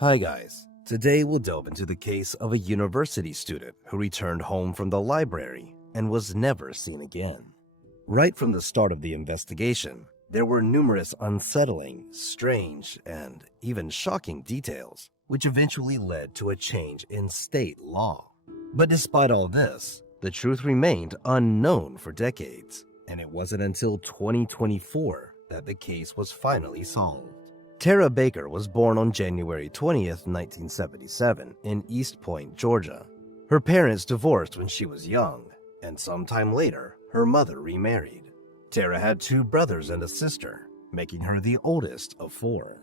Hi guys, today we'll delve into the case of a university student who returned home from the library and was never seen again. Right from the start of the investigation, there were numerous unsettling, strange, and even shocking details, which eventually led to a change in state law. But despite all this, the truth remained unknown for decades, and it wasn't until 2024 that the case was finally solved. Tara Baker was born on January 20th, 1977 in East Point, Georgia. Her parents divorced when she was young, and sometime later, her mother remarried. Tara had two brothers and a sister, making her the oldest of four.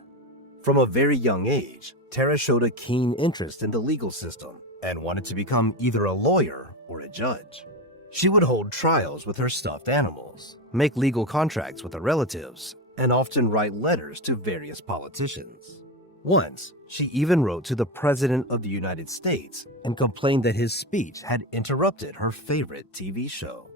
From a very young age, Tara showed a keen interest in the legal system and wanted to become either a lawyer or a judge. She would hold trials with her stuffed animals, make legal contracts with her relatives, and often write letters to various politicians. Once, she even wrote to the President of the United States and complained that his speech had interrupted her favorite TV show.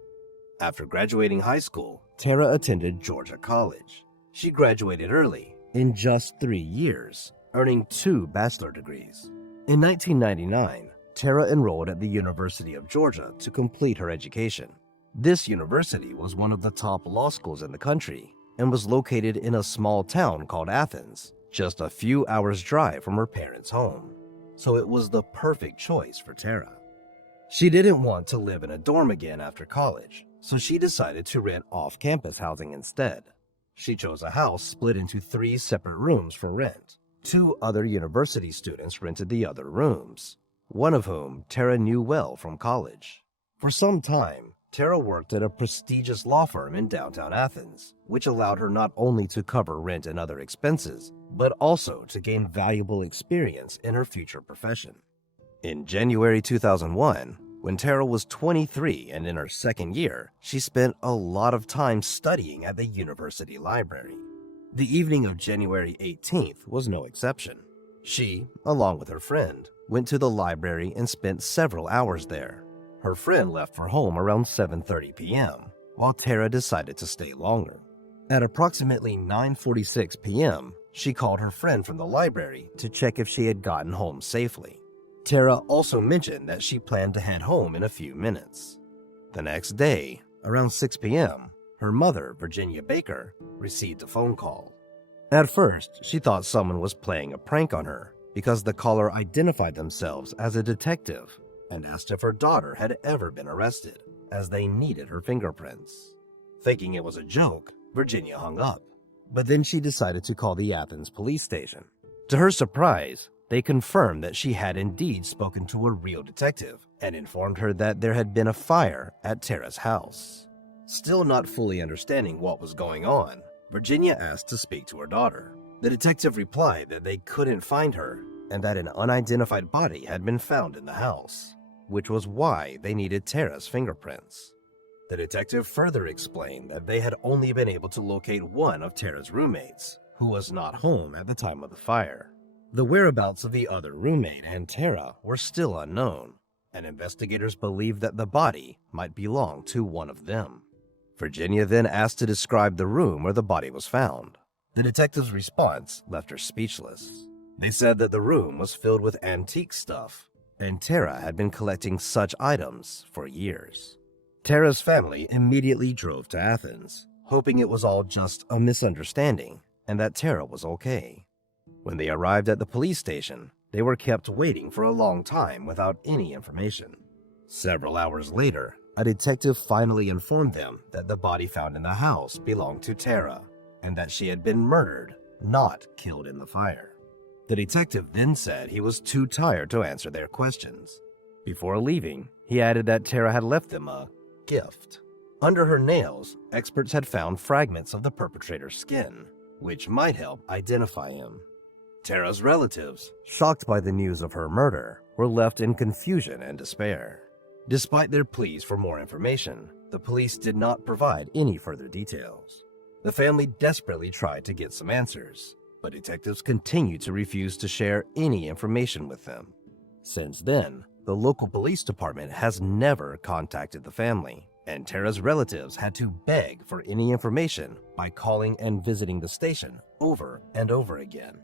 After graduating high school, Tara attended Georgia College. She graduated early, in just 3 years, earning 2 bachelor degrees. In 1999, Tara enrolled at the University of Georgia to complete her education. This university was one of the top law schools in the country and was located in a small town called Athens, just a few hours' drive from her parents' home. So it was the perfect choice for Tara. She didn't want to live in a dorm again after college, so she decided to rent off-campus housing instead. She chose a house split into 3 separate rooms for rent. 2 other university students rented the other rooms, one of whom Tara knew well from college. For some time, Tara worked at a prestigious law firm in downtown Athens, which allowed her not only to cover rent and other expenses, but also to gain valuable experience in her future profession. In January 2001, when Tara was 23 and in her second year, she spent a lot of time studying at the university library. The evening of January 18th was no exception. She, along with her friend, went to the library and spent several hours there. Her friend left for home around 7:30 p.m., while Tara decided to stay longer. At approximately 9:46 p.m., she called her friend from the library to check if she had gotten home safely. Tara also mentioned that she planned to head home in a few minutes. The next day, around 6 p.m., her mother, Virginia Baker, received a phone call. At first, she thought someone was playing a prank on her because the caller identified themselves as a detective and asked if her daughter had ever been arrested, as they needed her fingerprints. Thinking it was a joke, Virginia hung up, but then she decided to call the Athens police station. To her surprise, they confirmed that she had indeed spoken to a real detective and informed her that there had been a fire at Tara's house. Still not fully understanding what was going on, Virginia asked to speak to her daughter. The detective replied that they couldn't find her and that an unidentified body had been found in the house, which was why they needed Tara's fingerprints. The detective further explained that they had only been able to locate one of Tara's roommates, who was not home at the time of the fire. The whereabouts of the other roommate and Tara were still unknown, and investigators believed that the body might belong to one of them. Virginia then asked to describe the room where the body was found. The detective's response left her speechless. They said that the room was filled with antique stuff, and Tara had been collecting such items for years. Tara's family immediately drove to Athens, hoping it was all just a misunderstanding and that Tara was okay. When they arrived at the police station, they were kept waiting for a long time without any information. Several hours later, a detective finally informed them that the body found in the house belonged to Tara and that she had been murdered, not killed in the fire. The detective then said he was too tired to answer their questions. Before leaving, he added that Tara had left them a gift. Under her nails, experts had found fragments of the perpetrator's skin, which might help identify him. Tara's relatives, shocked by the news of her murder, were left in confusion and despair. Despite their pleas for more information, the police did not provide any further details. The family desperately tried to get some answers, but detectives continued to refuse to share any information with them. Since then, the local police department has never contacted the family, and Tara's relatives had to beg for any information by calling and visiting the station over and over again.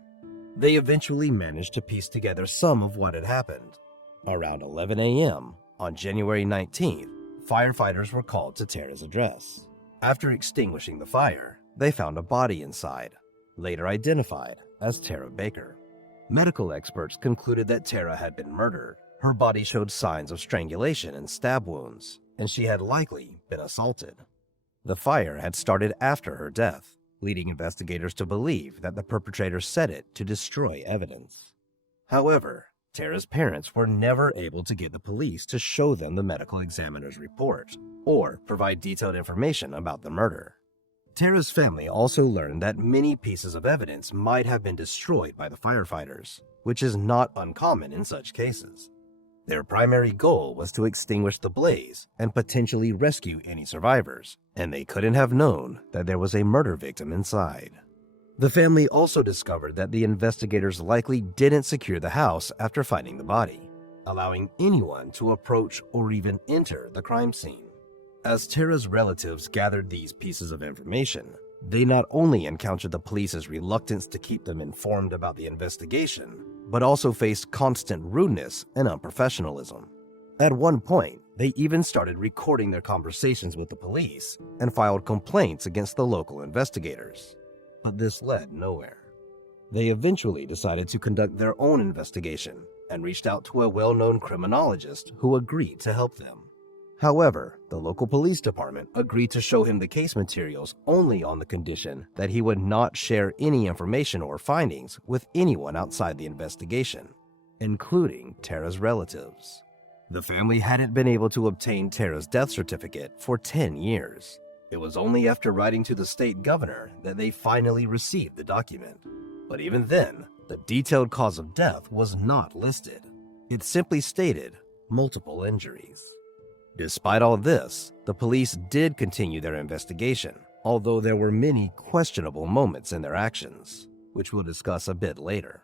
They eventually managed to piece together some of what had happened. Around 11 a.m. on January 19th, firefighters were called to Tara's address. After extinguishing the fire, they found a body inside, later identified as Tara Baker. Medical experts concluded that Tara had been murdered. Her body showed signs of strangulation and stab wounds, and she had likely been assaulted. The fire had started after her death, leading investigators to believe that the perpetrator set it to destroy evidence. However, Tara's parents were never able to get the police to show them the medical examiner's report or provide detailed information about the murder. Tara's family also learned that many pieces of evidence might have been destroyed by the firefighters, which is not uncommon in such cases. Their primary goal was to extinguish the blaze and potentially rescue any survivors, and they couldn't have known that there was a murder victim inside. The family also discovered that the investigators likely didn't secure the house after finding the body, allowing anyone to approach or even enter the crime scene. As Tara's relatives gathered these pieces of information, they not only encountered the police's reluctance to keep them informed about the investigation, but also faced constant rudeness and unprofessionalism. At one point, they even started recording their conversations with the police and filed complaints against the local investigators. But this led nowhere. They eventually decided to conduct their own investigation and reached out to a well-known criminologist who agreed to help them. However, the local police department agreed to show him the case materials only on the condition that he would not share any information or findings with anyone outside the investigation, including Tara's relatives. The family hadn't been able to obtain Tara's death certificate for 10 years. It was only after writing to the state governor that they finally received the document. But even then, the detailed cause of death was not listed. It simply stated multiple injuries. Despite all this, the police did continue their investigation, although there were many questionable moments in their actions, which we'll discuss a bit later.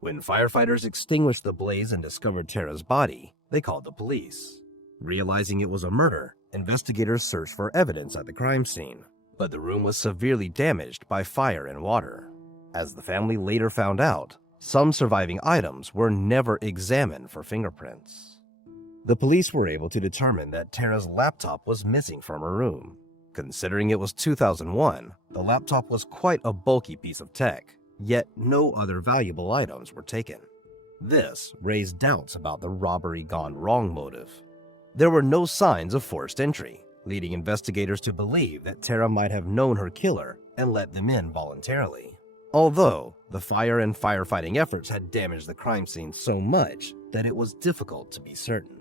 When firefighters extinguished the blaze and discovered Tara's body, they called the police. Realizing it was a murder, investigators searched for evidence at the crime scene, but the room was severely damaged by fire and water. As the family later found out, some surviving items were never examined for fingerprints. The police were able to determine that Tara's laptop was missing from her room. Considering it was 2001, the laptop was quite a bulky piece of tech, yet no other valuable items were taken. This raised doubts about the robbery gone wrong motive. There were no signs of forced entry, leading investigators to believe that Tara might have known her killer and let them in voluntarily. Although the fire and firefighting efforts had damaged the crime scene so much that it was difficult to be certain.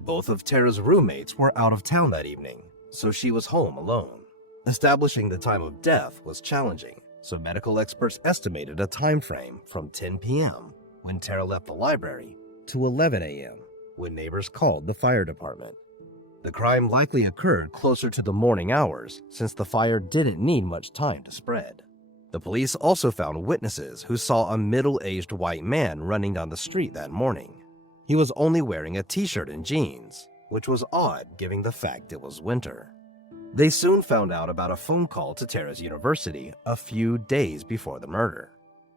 Both of Tara's roommates were out of town that evening, so she was home alone. Establishing the time of death was challenging, so medical experts estimated a time frame from 10 p.m., when Tara left the library, to 11 a.m., when neighbors called the fire department. The crime likely occurred closer to the morning hours, since the fire didn't need much time to spread. The police also found witnesses who saw a middle-aged white man running down the street that morning. He was only wearing a t-shirt and jeans, which was odd given the fact it was winter. They soon found out about a phone call to Tara's university a few days before the murder.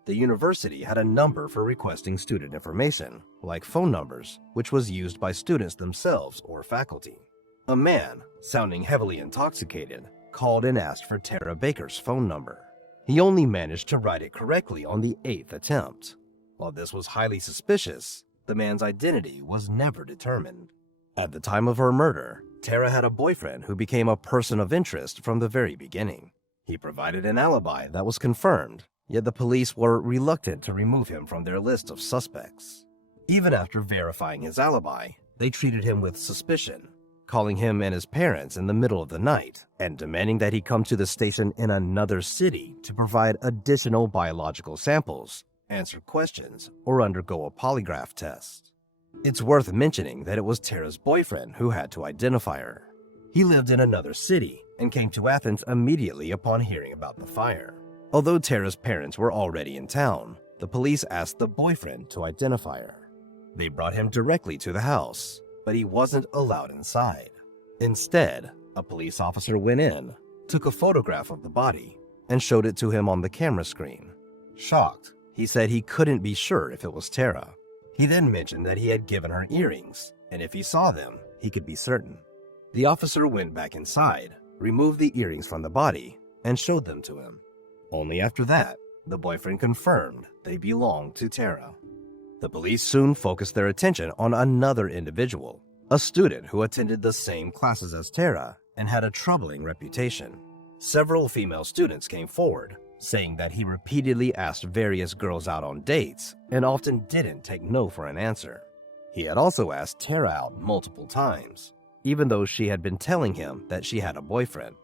The university had a number for requesting student information, like phone numbers, which was used by students themselves or faculty. A man, sounding heavily intoxicated, called and asked for Tara Baker's phone number. He only managed to write it correctly on the 8th attempt. While this was highly suspicious, the man's identity was never determined. At the time of her murder, Tara had a boyfriend who became a person of interest from the very beginning. He provided an alibi that was confirmed, yet the police were reluctant to remove him from their list of suspects. Even after verifying his alibi, they treated him with suspicion, calling him and his parents in the middle of the night and demanding that he come to the station in another city to provide additional biological samples, answer questions, or undergo a polygraph test. It's worth mentioning that it was Tara's boyfriend who had to identify her. He lived in another city and came to Athens immediately upon hearing about the fire. Although Tara's parents were already in town, the police asked the boyfriend to identify her. They brought him directly to the house, but he wasn't allowed inside. Instead, a police officer went in, took a photograph of the body, and showed it to him on the camera screen. Shocked, He said he couldn't be sure if it was Tara. He then mentioned that he had given her earrings, and if he saw them, he could be certain. The officer went back inside, removed the earrings from the body, and showed them to him. Only after that, the boyfriend confirmed they belonged to Tara. The police soon focused their attention on another individual, a student who attended the same classes as Tara and had a troubling reputation. Several female students came forward, saying that he repeatedly asked various girls out on dates and often didn't take no for an answer. He had also asked Tara out multiple times, even though she had been telling him that she had a boyfriend.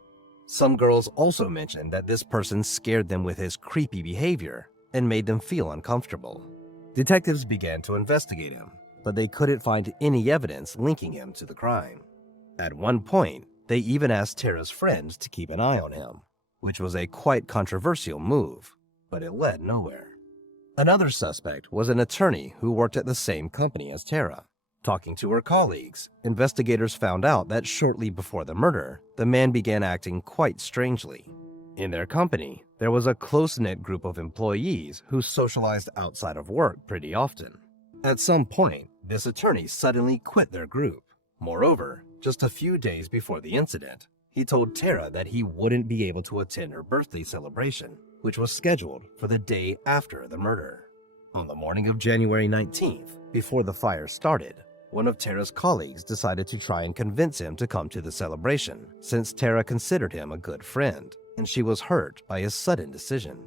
Some girls also mentioned that this person scared them with his creepy behavior and made them feel uncomfortable. Detectives began to investigate him, but they couldn't find any evidence linking him to the crime. At one point, they even asked Tara's friends to keep an eye on him, which was a quite controversial move, but it led nowhere. Another suspect was an attorney who worked at the same company as Tara. Talking to her colleagues, investigators found out that shortly before the murder, the man began acting quite strangely. In their company, there was a close-knit group of employees who socialized outside of work pretty often. At some point, this attorney suddenly quit their group. Moreover, just a few days before the incident, he told Tara that he wouldn't be able to attend her birthday celebration, which was scheduled for the day after the murder. On the morning of January 19th, before the fire started, one of Tara's colleagues decided to try and convince him to come to the celebration, since Tara considered him a good friend, and she was hurt by his sudden decision.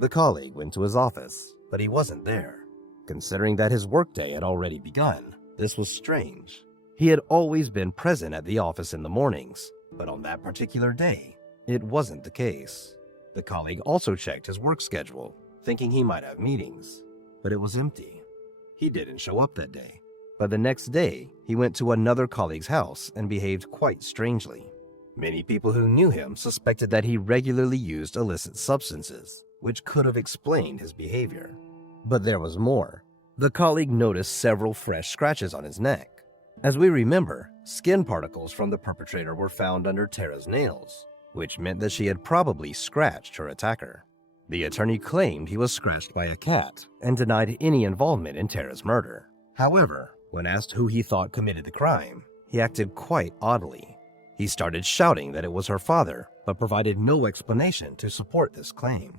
The colleague went to his office, but he wasn't there. Considering that his workday had already begun, this was strange. He had always been present at the office in the mornings, but on that particular day, it wasn't the case. The colleague also checked his work schedule, thinking he might have meetings, but it was empty. He didn't show up that day. But the next day, he went to another colleague's house and behaved quite strangely. Many people who knew him suspected that he regularly used illicit substances, which could have explained his behavior. But there was more. The colleague noticed several fresh scratches on his neck. As we remember, skin particles from the perpetrator were found under Tara's nails, which meant that she had probably scratched her attacker. The attorney claimed he was scratched by a cat and denied any involvement in Tara's murder. However, when asked who he thought committed the crime, he acted quite oddly. He started shouting that it was her father, but provided no explanation to support this claim.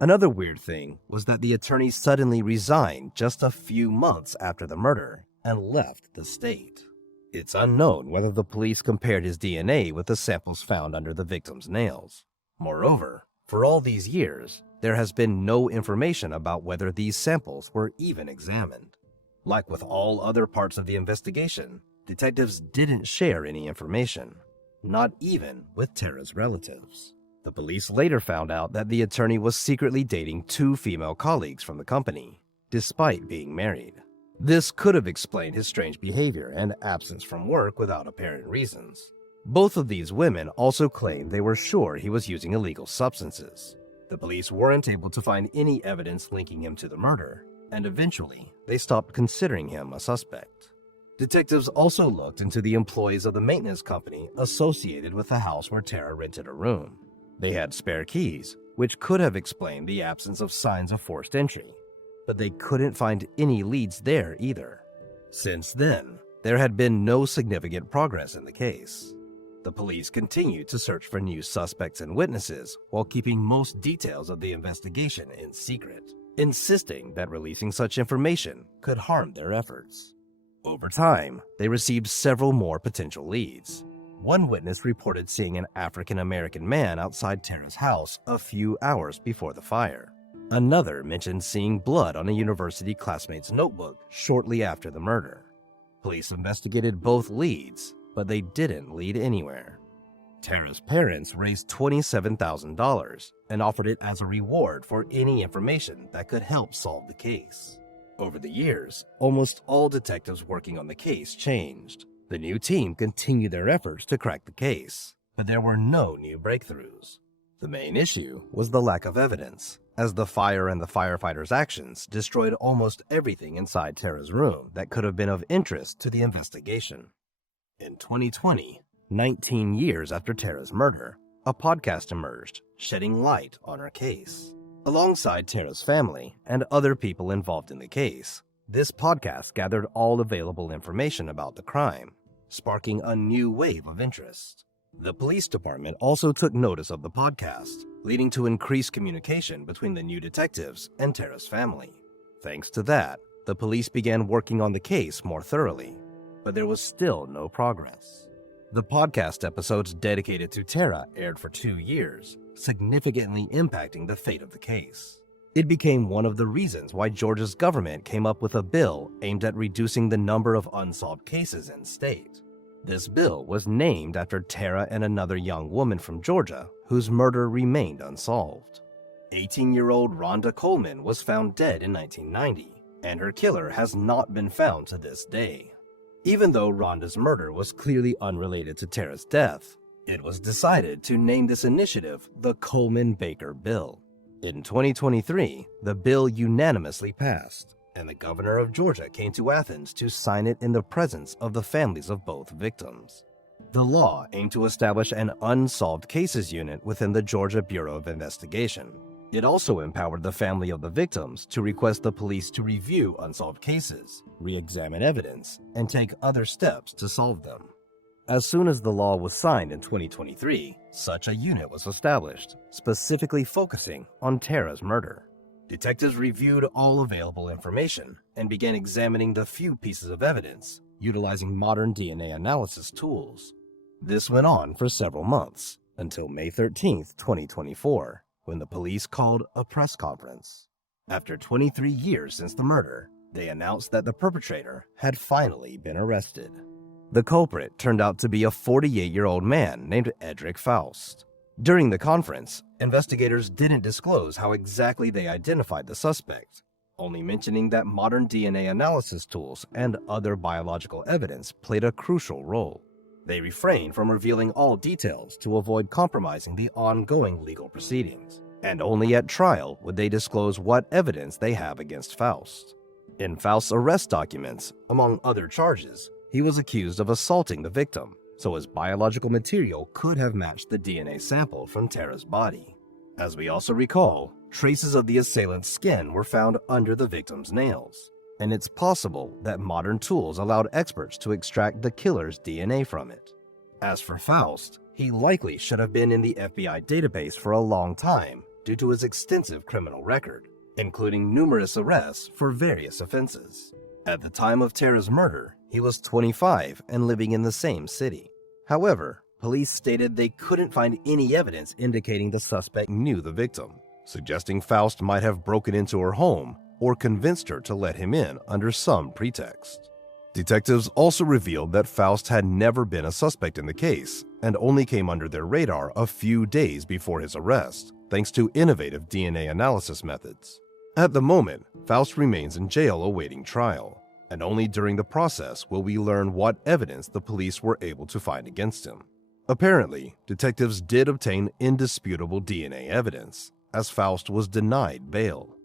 Another weird thing was that the attorney suddenly resigned just a few months after the murder and left the state. It's unknown whether the police compared his DNA with the samples found under the victim's nails. Moreover, for all these years, there has been no information about whether these samples were even examined. Like with all other parts of the investigation, detectives didn't share any information, not even with Tara's relatives. The police later found out that the attorney was secretly dating two female colleagues from the company, despite being married. This could have explained his strange behavior and absence from work without apparent reasons. Both of these women also claimed they were sure he was using illegal substances. The police weren't able to find any evidence linking him to the murder, and eventually, they stopped considering him a suspect. Detectives also looked into the employees of the maintenance company associated with the house where Tara rented a room. They had spare keys, which could have explained the absence of signs of forced entry, but they couldn't find any leads there either. Since then, there had been no significant progress in the case. The police continued to search for new suspects and witnesses while keeping most details of the investigation in secret, insisting that releasing such information could harm their efforts. Over time, they received several more potential leads. One witness reported seeing an African-American man outside Tara's house a few hours before the fire. Another mentioned seeing blood on a university classmate's notebook shortly after the murder. Police investigated both leads, but they didn't lead anywhere. Tara's parents raised $27,000 and offered it as a reward for any information that could help solve the case. Over the years, almost all detectives working on the case changed. The new team continued their efforts to crack the case, but there were no new breakthroughs. The main issue was the lack of evidence, as the fire and the firefighters' actions destroyed almost everything inside Tara's room that could have been of interest to the investigation. In 2020, 19 years after Tara's murder, a podcast emerged, shedding light on her case. Alongside Tara's family and other people involved in the case, this podcast gathered all available information about the crime, sparking a new wave of interest. The police department also took notice of the podcast, leading to increased communication between the new detectives and Tara's family. Thanks to that, the police began working on the case more thoroughly, but there was still no progress. The podcast episodes dedicated to Tara aired for 2 years, significantly impacting the fate of the case. It became one of the reasons why Georgia's government came up with a bill aimed at reducing the number of unsolved cases in state. This bill was named after Tara and another young woman from Georgia whose murder remained unsolved. 18-year-old Rhonda Coleman was found dead in 1990, and her killer has not been found to this day. Even though Rhonda's murder was clearly unrelated to Tara's death, it was decided to name this initiative the Coleman-Baker Bill. In 2023, the bill unanimously passed, and the governor of Georgia came to Athens to sign it in the presence of the families of both victims. The law aimed to establish an unsolved cases unit within the Georgia Bureau of Investigation. It also empowered the family of the victims to request the police to review unsolved cases, re-examine evidence, and take other steps to solve them. As soon as the law was signed in 2023, such a unit was established, specifically focusing on Tara's murder. Detectives reviewed all available information and began examining the few pieces of evidence, utilizing modern DNA analysis tools. This went on for several months, until May 13, 2024, when the police called a press conference. After 23 years since the murder, they announced that the perpetrator had finally been arrested. The culprit turned out to be a 48-year-old man named Edric Faust. During the conference, investigators didn't disclose how exactly they identified the suspect, only mentioning that modern DNA analysis tools and other biological evidence played a crucial role. They refrained from revealing all details to avoid compromising the ongoing legal proceedings, and only at trial would they disclose what evidence they have against Faust. In Faust's arrest documents, among other charges, he was accused of assaulting the victim, so his biological material could have matched the DNA sample from Tara's body. As we also recall, traces of the assailant's skin were found under the victim's nails, and it's possible that modern tools allowed experts to extract the killer's DNA from it. As for Faust, he likely should have been in the FBI database for a long time due to his extensive criminal record, including numerous arrests for various offenses. At the time of Tara's murder, he was 25 and living in the same city. However, police stated they couldn't find any evidence indicating the suspect knew the victim, suggesting Faust might have broken into her home or convinced her to let him in under some pretext. Detectives also revealed that Faust had never been a suspect in the case and only came under their radar a few days before his arrest, thanks to innovative DNA analysis methods. At the moment, Faust remains in jail awaiting trial, and only during the process will we learn what evidence the police were able to find against him. Apparently, detectives did obtain indisputable DNA evidence, as Faust was denied bail.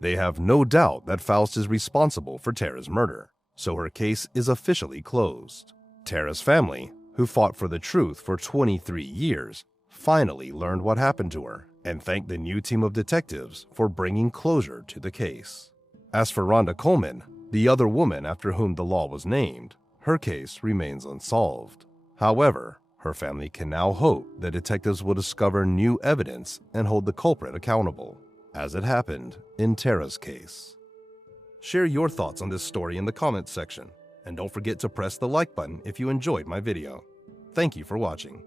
They have no doubt that Faust is responsible for Tara's murder, so her case is officially closed. Tara's family, who fought for the truth for 23 years, finally learned what happened to her and thanked the new team of detectives for bringing closure to the case. As for Rhonda Coleman, the other woman after whom the law was named, her case remains unsolved. However, her family can now hope that detectives will discover new evidence and hold the culprit accountable, as it happened in Tara's case. Share your thoughts on this story in the comments section, and don't forget to press the like button if you enjoyed my video. Thank you for watching.